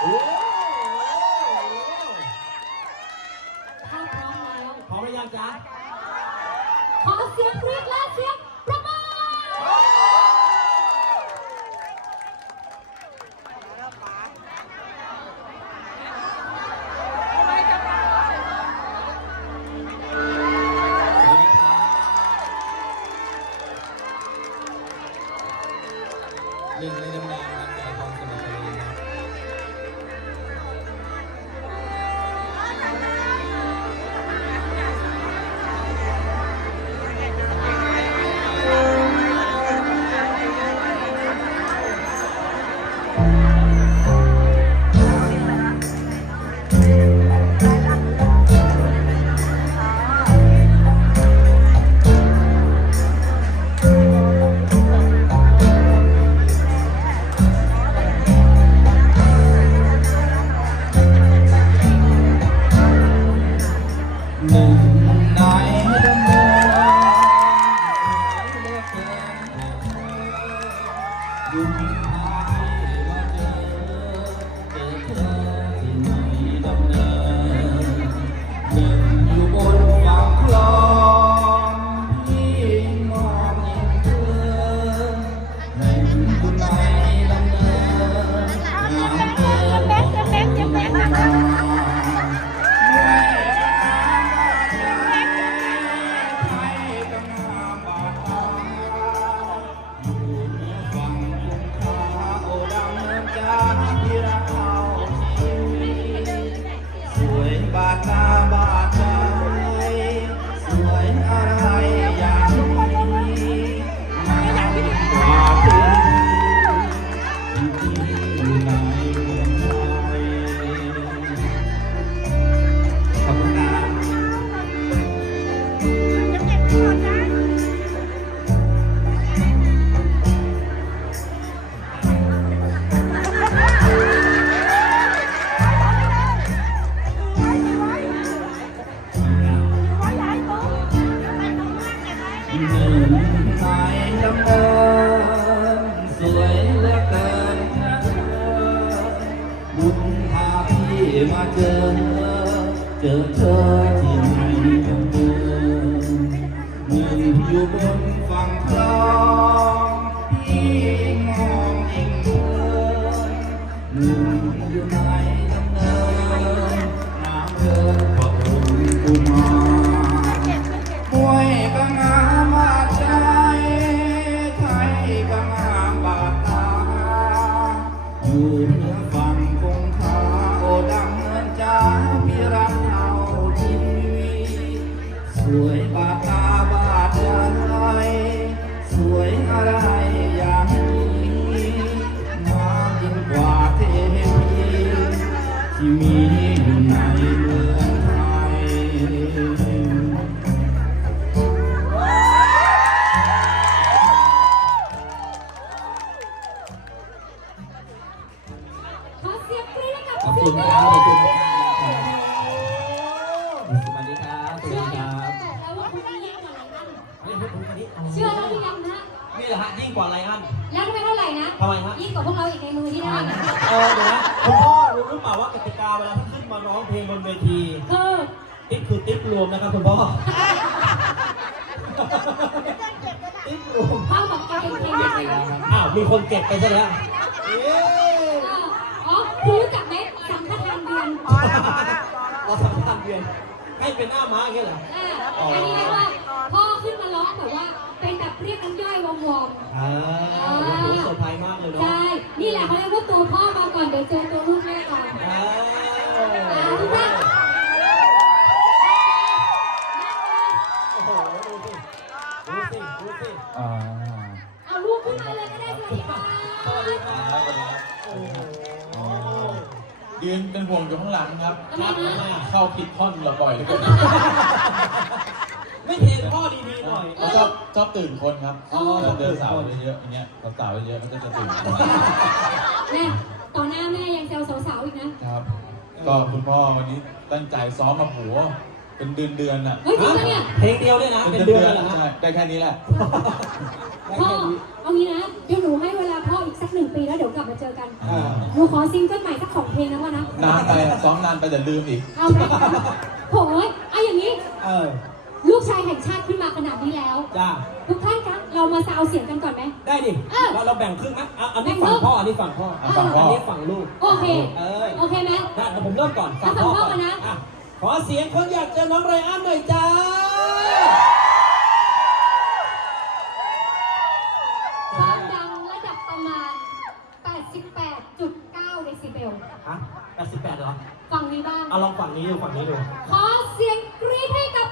โพี่มาเจอ เจอเธอที่ไหนดำเนินหนึ่งอยู่บน กว่าไรอัน แล้วไม่เท่าไหร่นะทำไมฮะ ยิ่งกว่าพวกเราอีกในมือที่ได้นะเออเดี๋ยวนะคุณพ่อรู้หรือเปล่าว่ากติกาเวลาที่ขึ้นมาร้องเพลงบนเวที คือติ๊บคือติ๊บรวมนะครับคุณพ่อ ติ๊บรวมเท่ากับการเป็นเพลงที่สี่อ้าว มีคนเก็บไปซะแล้วเอ๊ะอ๋อคุณรู้จักไหมสังฆทานเดือนเราสำคัญเพียนให้เป็นหน้าม้าอย่างเงี้ยเหรอ อ่าอันนี้เรียกว่าพ่อขึ้นมาร้องแบบว่า เป็นแบบเรียกน้ำย่อยวงวอมอ่าโอ้โหเซอร์ไพรส์มากเลยเนาะใช่ นี่แหละเขาเรียกว่าตัวพ่อมาก่อนเดี๋ยวเจอตัวลูกแม่ก่อนอ่าอ่าทุกท่านโอ้โหดูสิดูสิดูสิอ่าเอาลูกขึ้นมาเลยก็ได้สวัสดีค่ะสวัสดีครับสวัสดีครับโอ้โหยืนเป็นห่วงอยู่ข้างหลังครับ ทำไมนะ เข้าผิดท่อนเราบ่อยเหลือเกิน ไม่เทรนพ่อดีๆหน่อย เขาชอบชอบตื่นคนครับอ๋อเดินสาวเยอะๆอย่างเงี้ยสาวๆเยอะๆเขาก็จะตื่นคนแม่ต่อหน้าแม่ยังแซวสาวๆอีกนะ ครับ ก็คุณพ่อวันนี้ตั้งใจซ้อมมาโหัว เป็นเดือนเดือนๆอะเฮ้ยจริงปะเนี่ยเพลงเดียวเนี่ยนะ เป็นเดือนเลยเหรอฮะใช่ได้แค่นี้แหละได้พ่อแค่นี้เอางี้นะเดี๋ยวหนูให้เวลาพ่ออีกสักหนึ่งปีแล้วเดี๋ยวกลับมาเจอกันอ่า หนูขอซิงเกิลใหม่สักสองเพลงนะว่านะนานไปอะซ้อมนานไปแต่ลืมอีก เอาไหมโอ้ยเอาอย่างนี้ เออ ลูกชายแห่งชาติขึ้นมาขนาดนี้แล้ว จ้าทุกท่านคะเรามาซาวเสียงกันก่อนไหม ได้ดิเออเราเราแบ่งครึ่งไหมเอาอันนี้แบ่ฝั่งงครึ่งพ่ออันนี้ฝั่งพ่อเอาฝั่งพ่ออันนี้ฝั่งลูกโอเค เออโอเคไหม ได้เดี๋ยวผมเริ่มก่อนเอาฝั่งพ่อก่อนนะ อ่ขอเสียงคนอยากเจอน้องไรอันหน่อยจ้าความดังระดับประมาณ 88.9 เดซิเบล ฮะ88เหรอฝั่งนี้บ้าง เอาลองฝั่งนี้ดูฝั่งนี้ดู ขอเสียงกรี๊ดให้กับ